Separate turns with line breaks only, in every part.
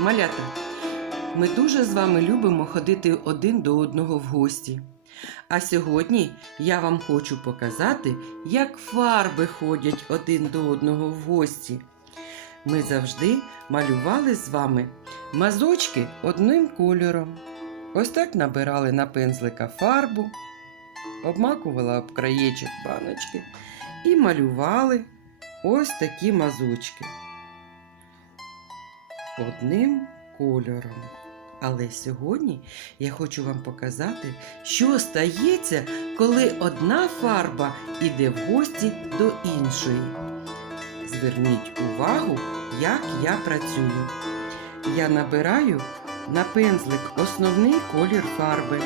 Малята, ми дуже з вами любимо ходити один до одного в гості. А сьогодні я вам хочу показати, як фарби ходять один до одного в гості. Ми завжди малювали з вами мазочки одним кольором. Ось так набирали на пензлика фарбу, обмакувала об краєчок баночки і малювали ось такі мазочки одним кольором. Але сьогодні я хочу вам показати, що стається, коли одна фарба іде в гості до іншої. Зверніть увагу, як я працюю. Я набираю на пензлик основний колір фарби.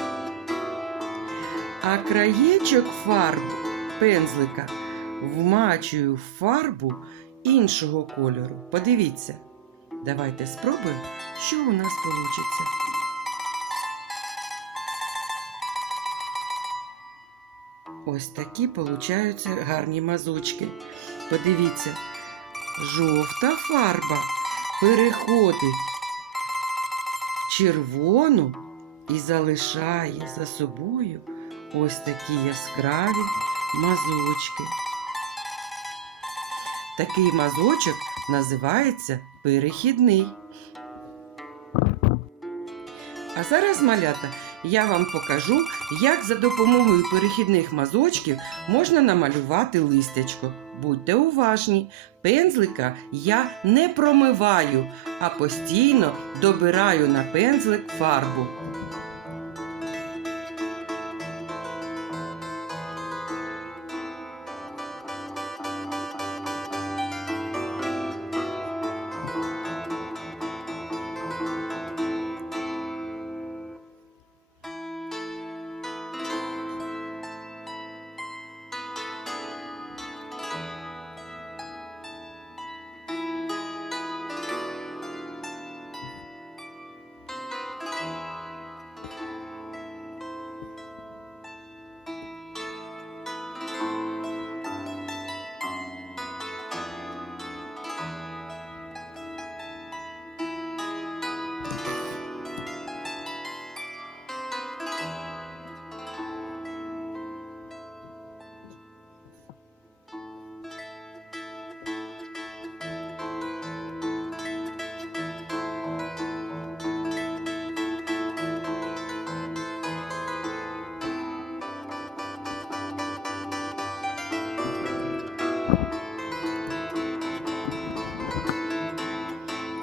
А краєчок фарб пензлика вмачую в фарбу іншого кольору. Подивіться. Давайте спробуємо, що у нас вийде. Ось такі получаються гарні мазочки. Подивіться, жовта фарба переходить в червону і залишає за собою ось такі яскраві мазочки. Такий мазочок називається перехідний. А зараз, малята, я вам покажу, як за допомогою перехідних мазочків можна намалювати листячко. Будьте уважні, пензлика я не промиваю, а постійно добираю на пензлик фарбу.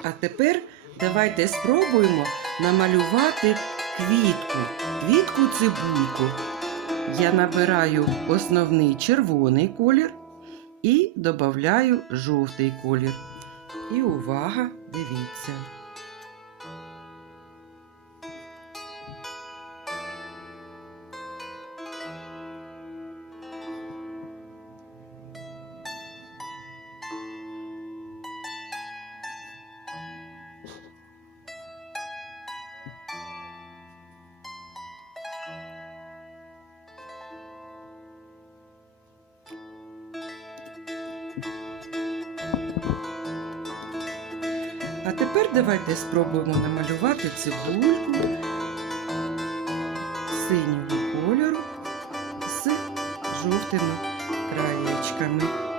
А тепер давайте спробуємо намалювати квітку, квітку цибульку. Я набираю основний червоний колір і додаю жовтий колір. І увага, дивіться. А тепер давайте спробуємо намалювати цибульку синього кольору з жовтими краєчками.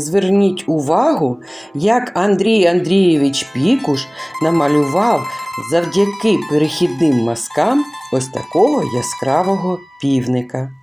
Зверніть увагу, як Андрій Андрійович Пікуш намалював завдяки перехідним мазкам ось такого яскравого півника.